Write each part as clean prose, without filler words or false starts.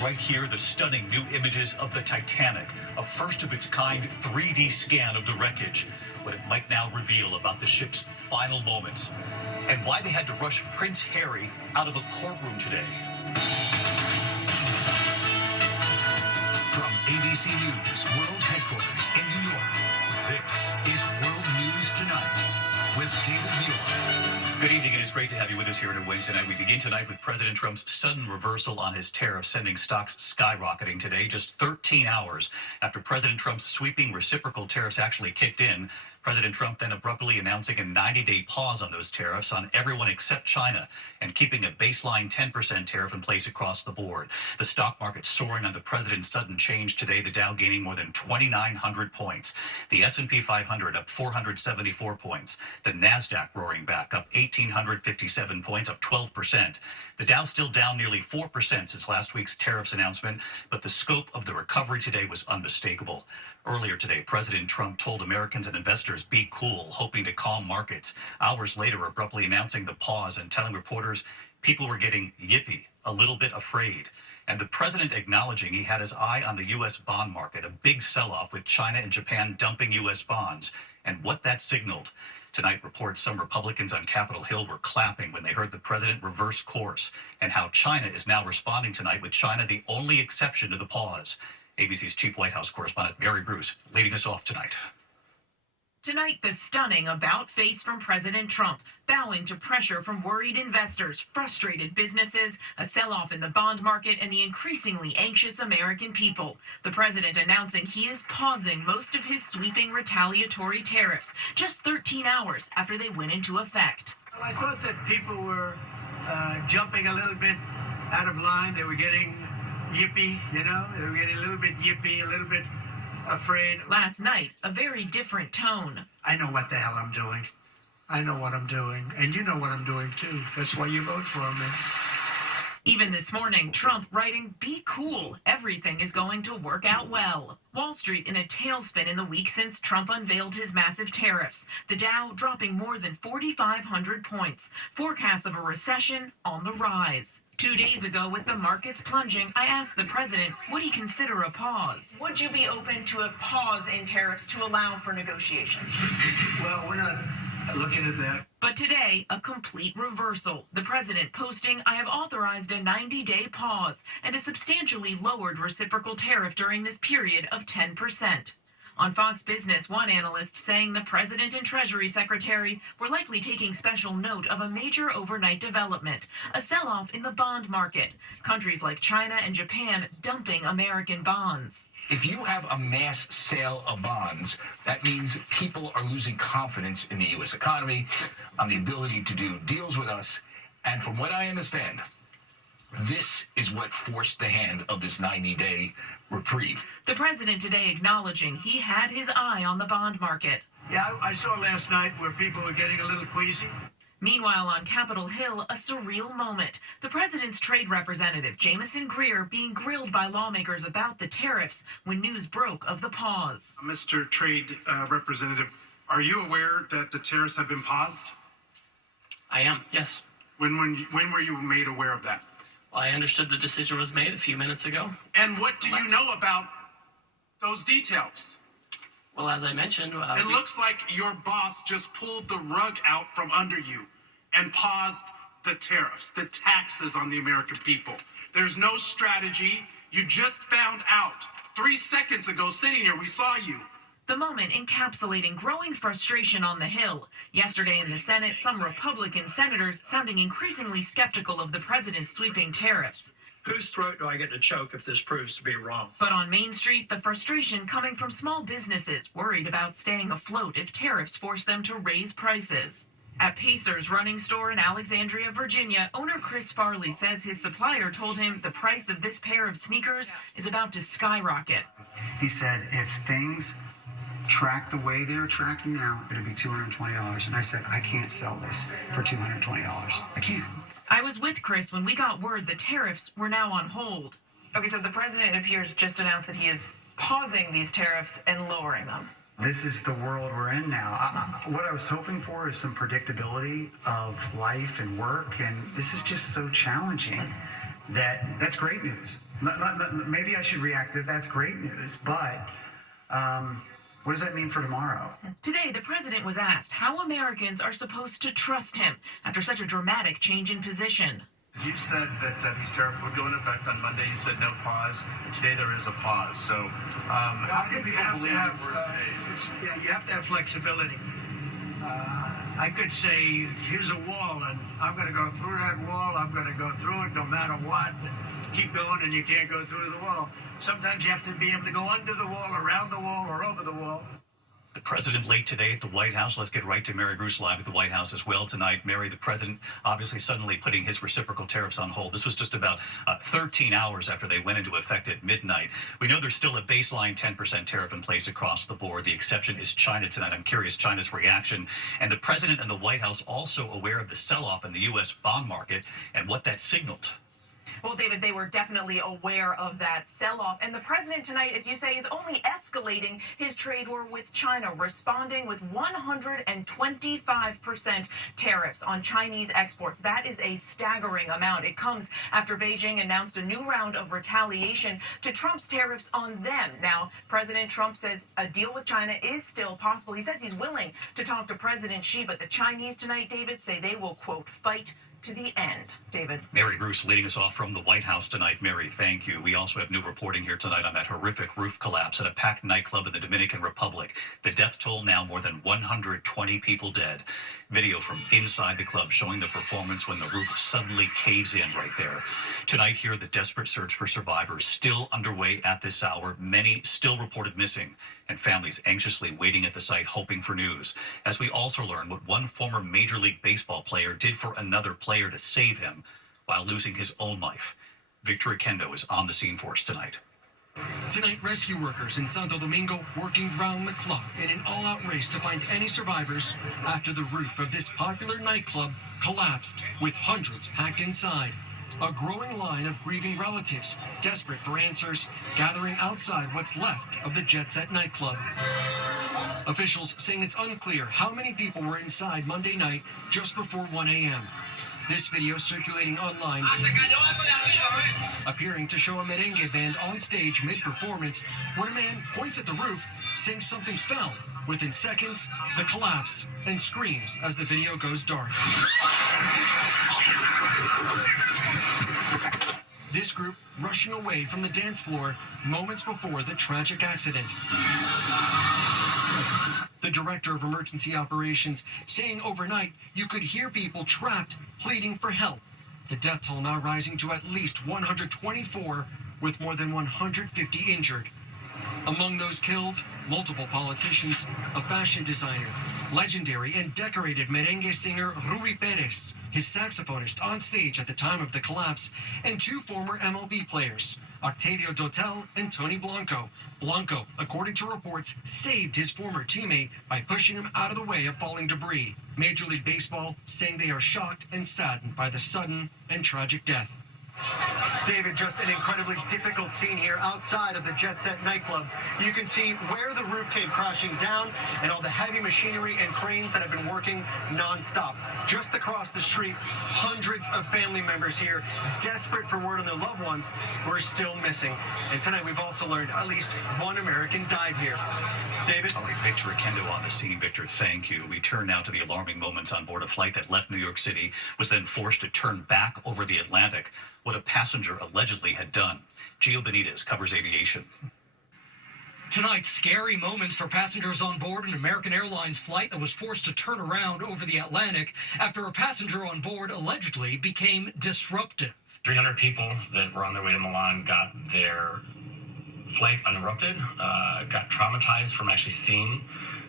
Right here, the stunning new images of the Titanic, a first of its kind 3D scan of the wreckage, what it might now reveal about the ship's final moments, and why they had to rush Prince Harry out of a courtroom today. From ABC News World Headquarters in New York, this is World News Tonight with David Muir. Good evening, and it's great to have you with us here on Wednesday night. We begin tonight with President Trump's sudden reversal on his tariffs, sending stocks skyrocketing today, just 13 hours after President Trump's sweeping reciprocal tariffs actually kicked in. President Trump then abruptly announcing a 90-day pause on those tariffs on everyone except China and keeping a baseline 10% tariff in place across the board. The stock market soaring on the president's sudden change today, the Dow gaining more than 2,900 points. The S&P 500 up 474 points. The NASDAQ roaring back up 1,857 points, up 12%. The Dow still down nearly 4% since last week's tariffs announcement, but the scope of the recovery today was unmistakable. Earlier today, President Trump told Americans and investors, be cool, hoping to calm markets. Hours later, abruptly announcing the pause and telling reporters people were getting yippy, a little bit afraid. And the president acknowledging he had his eye on the U.S. bond market, a big sell-off with China and Japan dumping U.S. bonds, and what that signaled. Tonight, reports some Republicans on Capitol Hill were clapping when they heard the president reverse course, and how China is now responding tonight, with China the only exception to the pause. ABC's chief White House correspondent Mary Bruce leading us off tonight. Tonight, the stunning about-face from President Trump, bowing to pressure from worried investors, frustrated businesses, a sell-off in the bond market, and the increasingly anxious American people. The president announcing he is pausing most of his sweeping retaliatory tariffs, just 13 hours after they went into effect. Well, I thought that people were jumping a little bit out of line. They were getting yippy, you know? They were getting a little bit yippy, a little bit afraid. Last night, a very different tone. I know what the hell I'm doing. I know what I'm doing. And you know what I'm doing, too. That's why you vote for me. Even this morning, Trump writing, be cool, everything is going to work out well. Wall Street in a tailspin in the week since Trump unveiled his massive tariffs. The Dow dropping more than 4,500 points. Forecasts of a recession on the rise. 2 days ago, with the markets plunging, I asked the president, would he consider a pause? Would you be open to a pause in tariffs to allow for negotiations? Well, we're not looking at that. But today, a complete reversal. The president posting, I have authorized a 90-day pause and a substantially lowered reciprocal tariff during this period of 10%. On Fox Business, one analyst saying the president and Treasury Secretary were likely taking special note of a major overnight development, a sell-off in the bond market. Countries like China and Japan dumping American bonds. If you have a mass sale of bonds, that means people are losing confidence in the U.S. economy, on the ability to do deals with us. And from what I understand, this is what forced the hand of this 90-day reprieve. The president today acknowledging he had his eye on the bond market. Yeah, I saw last night where people were getting a little queasy. Meanwhile, on Capitol Hill, a surreal moment. The president's trade representative, Jamieson Greer, being grilled by lawmakers about the tariffs when news broke of the pause. Mr. Trade Representative, are you aware that the tariffs have been paused? I am, yes. When were you made aware of that? Well, I understood the decision was made a few minutes ago. And what do you know about those details? Well, as I mentioned... it looks like your boss just pulled the rug out from under you and paused the tariffs, the taxes on the American people. There's no strategy. You just found out 3 seconds ago sitting here. We saw you. The moment encapsulating growing frustration on the Hill. Yesterday in the Senate, some Republican senators sounding increasingly skeptical of the president's sweeping tariffs. Whose throat do I get to choke if this proves to be wrong? But on Main Street, the frustration coming from small businesses worried about staying afloat if tariffs force them to raise prices. At Pacer's running store in Alexandria, Virginia, owner Chris Farley says his supplier told him the price of this pair of sneakers is about to skyrocket. He said if things track the way they're tracking now, it'll be $220. And I said, I can't sell this for $220. I can't. I was with Chris when we got word the tariffs were now on hold. Okay, so the president appears just announced that he is pausing these tariffs and lowering them. This is the world we're in now. What I was hoping for is some predictability of life and work, and this is just so challenging that's great news Maybe I should react that that's great news, but what does that mean for tomorrow? Today, the president was asked how Americans are supposed to trust him after such a dramatic change in position. You said that these tariffs would go into effect on Monday. You said no pause. Today there is a pause. So I think you have to have you have to have flexibility. I could say, here's a wall, and I'm going to go through that wall. I'm going to go through it no matter what. Keep going, and you can't go through the wall. Sometimes you have to be able to go under the wall, around the wall, or over the wall. The president late today at the White House. Let's get right to Mary Bruce live at the White House as well tonight. Mary, the president obviously suddenly putting his reciprocal tariffs on hold. This was just about 13 hours after they went into effect at midnight. We know there's still a baseline 10% tariff in place across the board. The exception is China tonight. I'm curious China's reaction. And the president and the White House also aware of the sell-off in the U.S. bond market and what that signaled. Well, David, they were definitely aware of that sell-off. And the president tonight, as you say, is only escalating his trade war with China, responding with 125% tariffs on Chinese exports. That is a staggering amount. It comes after Beijing announced a new round of retaliation to Trump's tariffs on them. Now, President Trump says a deal with China is still possible. He says he's willing to talk to President Xi, but the Chinese tonight, David, say they will, quote, fight to the end. David. Mary Bruce leading us off from the White House tonight. Mary, thank you. We also have new reporting here tonight on that horrific roof collapse at a packed nightclub in the Dominican Republic. The death toll now more than 120 people dead. Video from inside the club showing the performance when the roof suddenly caves in right there. Tonight here, the desperate search for survivors still underway at this hour. Many still reported missing, and families anxiously waiting at the site hoping for news. As we also learn what one former Major League Baseball player did for another player to save him while losing his own life. Victor Akendo is on the scene for us tonight. Tonight, rescue workers in Santo Domingo working round the clock in an all-out race to find any survivors after the roof of this popular nightclub collapsed with hundreds packed inside. A growing line of grieving relatives, desperate for answers, gathering outside what's left of the Jet Set nightclub. Officials saying it's unclear how many people were inside Monday night just before 1 a.m. This video circulating online, appearing to show a merengue band on stage mid-performance when a man points at the roof saying something fell. Within seconds, the collapse and screams as the video goes dark. This group rushing away from the dance floor moments before the tragic accident. The director of emergency operations saying overnight you could hear people trapped pleading for help. The death toll now rising to at least 124 with more than 150 injured. Among those killed, multiple politicians, a fashion designer, legendary and decorated merengue singer Ruby Perez, his saxophonist on stage at the time of the collapse, and two former MLB players, Octavio Dotel and Tony Blanco. Blanco, according to reports, saved his former teammate by pushing him out of the way of falling debris. Major League Baseball saying they are shocked and saddened by the sudden and tragic death. David, just an incredibly difficult scene here outside of the Jet Set nightclub. You can see where the roof came crashing down and all the heavy machinery and cranes that have been working nonstop. Just across the street, hundreds of family members here, desperate for word on their loved ones who are still missing. And tonight we've also learned at least one American died here. David? All right, Victor Akendo on the scene. Victor, thank you. We turn now to the alarming moments on board a flight that left New York City, was then forced to turn back over the Atlantic. What a passenger allegedly had done. Gio Benitez covers aviation. Tonight, scary moments for passengers on board an American Airlines flight that was forced to turn around over the Atlantic after a passenger on board allegedly became disruptive. 300 people that were on their way to Milan got their flight uninterrupted, got traumatized from actually seeing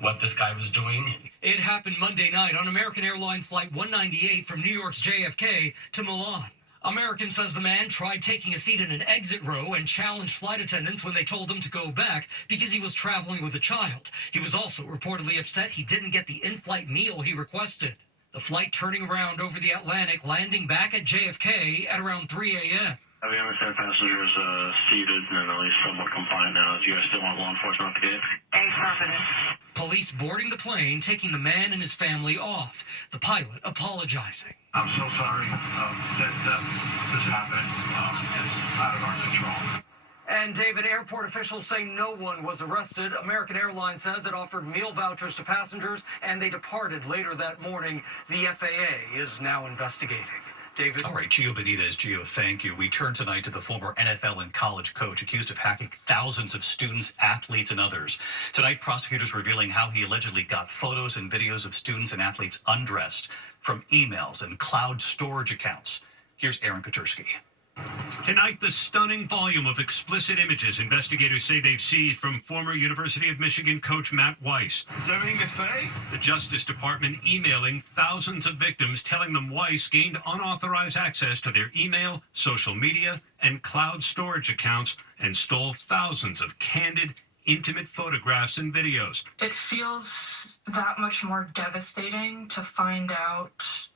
what this guy was doing. It happened Monday night on American Airlines Flight 198 from New York's JFK to Milan. American says the man tried taking a seat in an exit row and challenged flight attendants when they told him to go back because he was traveling with a child. He was also reportedly upset he didn't get the in-flight meal he requested. The flight turning around over the Atlantic, landing back at JFK at around 3 a.m. We understand passengers seated and at least somewhat compliant now. Do you guys still want law enforcement at the gate? Affirmative. Police boarding the plane, taking the man and his family off. The pilot apologizing. I'm so sorry that this happened. It's out of our control. And David, airport officials say no one was arrested. American Airlines says it offered meal vouchers to passengers, and they departed later that morning. The FAA is now investigating. David? All right, Gio Benitez. Gio, thank you. We turn tonight to the former NFL and college coach accused of hacking thousands of students, athletes, and others. Tonight, prosecutors revealing how he allegedly got photos and videos of students and athletes undressed from emails and cloud storage accounts. Here's Aaron Katursky. Tonight, the stunning volume of explicit images investigators say they've seized from former University of Michigan coach Matt Weiss. Is there anything to say? The Justice Department emailing thousands of victims, telling them Weiss gained unauthorized access to their email, social media, and cloud storage accounts and stole thousands of candid, intimate photographs and videos. It feels that much more devastating to find out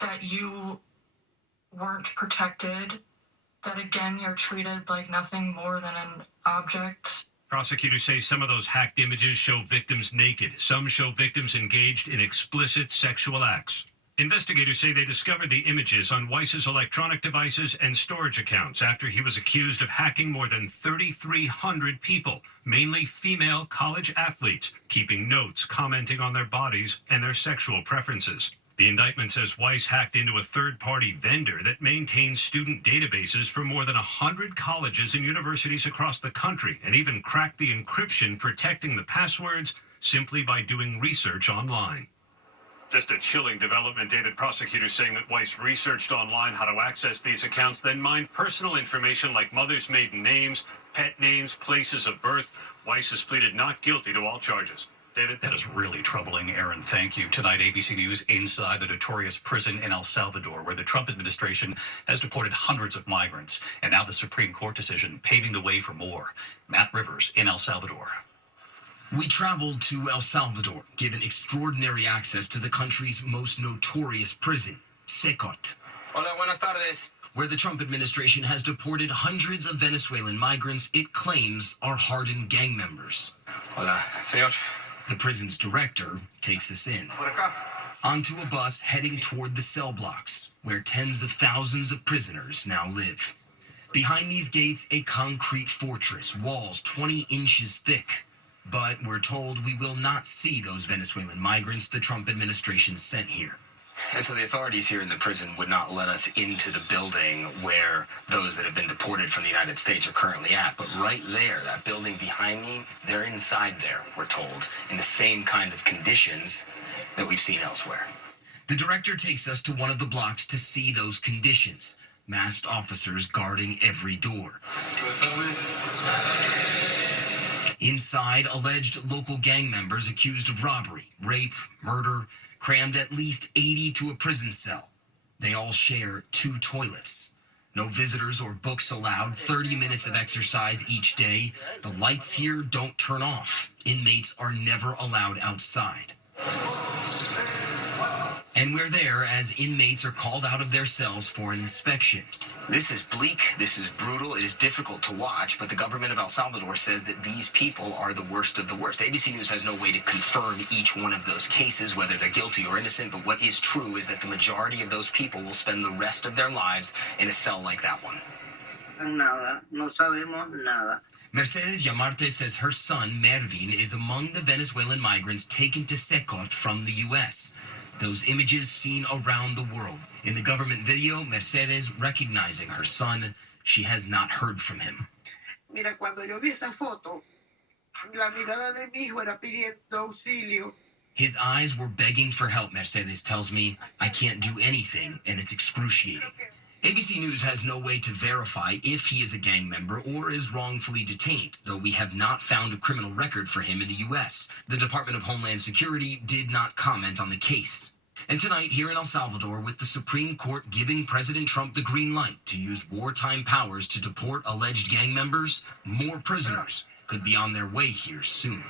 that you weren't protected, that again you're treated like nothing more than an object. Prosecutors say some of those hacked images show victims naked. Some show victims engaged in explicit sexual acts. Investigators say they discovered the images on Weiss's electronic devices and storage accounts after he was accused of hacking more than 3,300 people, mainly female college athletes, keeping notes, commenting on their bodies and their sexual preferences. The indictment says Weiss hacked into a third-party vendor that maintains student databases for more than 100 colleges and universities across the country, and even cracked the encryption protecting the passwords simply by doing research online. Just a chilling development, David. Prosecutors saying that Weiss researched online how to access these accounts, then mined personal information like mothers' maiden names, pet names, places of birth. Weiss has pleaded not guilty to all charges. David? That is really troubling, Aaron. Thank you. Tonight, ABC News inside the notorious prison in El Salvador, where the Trump administration has deported hundreds of migrants, and now the Supreme Court decision paving the way for more. Matt Rivers in El Salvador. We traveled to El Salvador, given extraordinary access to the country's most notorious prison, Secot. Hola, buenas tardes. Where the Trump administration has deported hundreds of Venezuelan migrants it claims are hardened gang members. Hola, señor. The prison's director takes us in. Onto a bus heading toward the cell blocks, where tens of thousands of prisoners now live. Behind these gates, a concrete fortress, walls 20 inches thick. But we're told we will not see those Venezuelan migrants the Trump administration sent here. And so the authorities here in the prison would not let us into the building where those that have been deported from the United States are currently at. But right there, that building behind me, they're inside there, we're told, in the same kind of conditions that we've seen elsewhere. The director takes us to one of the blocks to see those conditions. Masked officers guarding every door. Inside, alleged local gang members accused of robbery, rape, murder, crammed at least 80 to a prison cell. They all share 2 toilets. No visitors or books allowed, 30 minutes of exercise each day. The lights here don't turn off. Inmates are never allowed outside. And we're there as inmates are called out of their cells for an inspection. This is bleak, this is brutal, it is difficult to watch, but the government of El Salvador says that these people are the worst of the worst. ABC News has no way to confirm each one of those cases, whether they're guilty or innocent, but what is true is that the majority of those people will spend the rest of their lives in a cell like that one. Nada, no sabemos nada. Mercedes Yamarte says her son, Mervin, is among the Venezuelan migrants taken to Secot from the U.S. Those images seen around the world. In the government video, Mercedes recognizing her son. She has not heard from him. Mira, cuando yo vi esa foto, la mirada de mi hijo era pidiendo auxilio. His eyes were begging for help, Mercedes tells me. I can't do anything, and it's excruciating. ABC News has no way to verify if he is a gang member or is wrongfully detained, though we have not found a criminal record for him in the U.S. The Department of Homeland Security did not comment on the case. And tonight, here in El Salvador, with the Supreme Court giving President Trump the green light to use wartime powers to deport alleged gang members, more prisoners could be on their way here soon.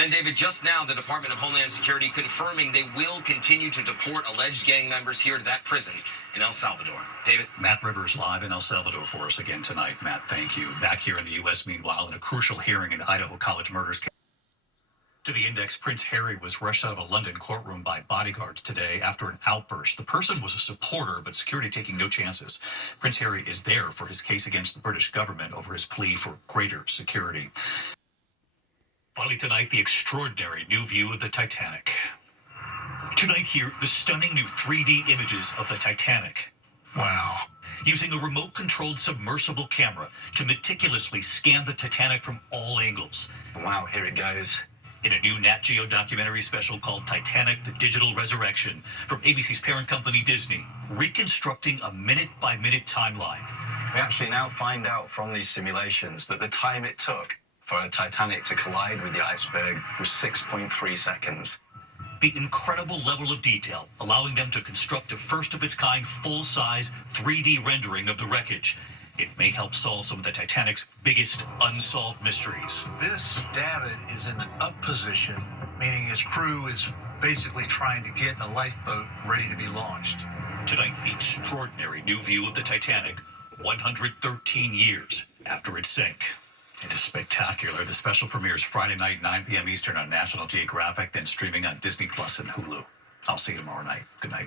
And David, just now, the Department of Homeland Security confirming they will continue to deport alleged gang members here to that prison in El Salvador. David? Matt Rivers live in El Salvador for us again tonight. Matt, thank you. Back here in the U.S., meanwhile, in a crucial hearing in Idaho college murders case. To the Index, Prince Harry was rushed out of a London courtroom by bodyguards today after an outburst. The person was a supporter, but security taking no chances. Prince Harry is there for his case against the British government over his plea for greater security. Finally tonight, the extraordinary new view of the Titanic. Tonight here, the stunning new 3D images of the Titanic. Wow. Using a remote-controlled submersible camera to meticulously scan the Titanic from all angles. Wow, here it goes. In a new Nat Geo documentary special called Titanic, The Digital Resurrection, from ABC's parent company Disney, reconstructing a minute-by-minute timeline. We actually now find out from these simulations that the time it took for a Titanic to collide with the iceberg was 6.3 seconds. The incredible level of detail, allowing them to construct a first-of-its-kind, full-size 3D rendering of the wreckage. It may help solve some of the Titanic's biggest unsolved mysteries. This David is in the up position, meaning his crew is basically trying to get a lifeboat ready to be launched. Tonight, the extraordinary new view of the Titanic, 113 years after it sank. It is spectacular. The special premieres Friday night, 9 p.m. Eastern on National Geographic, then streaming on Disney Plus and Hulu. I'll see you tomorrow night. Good night.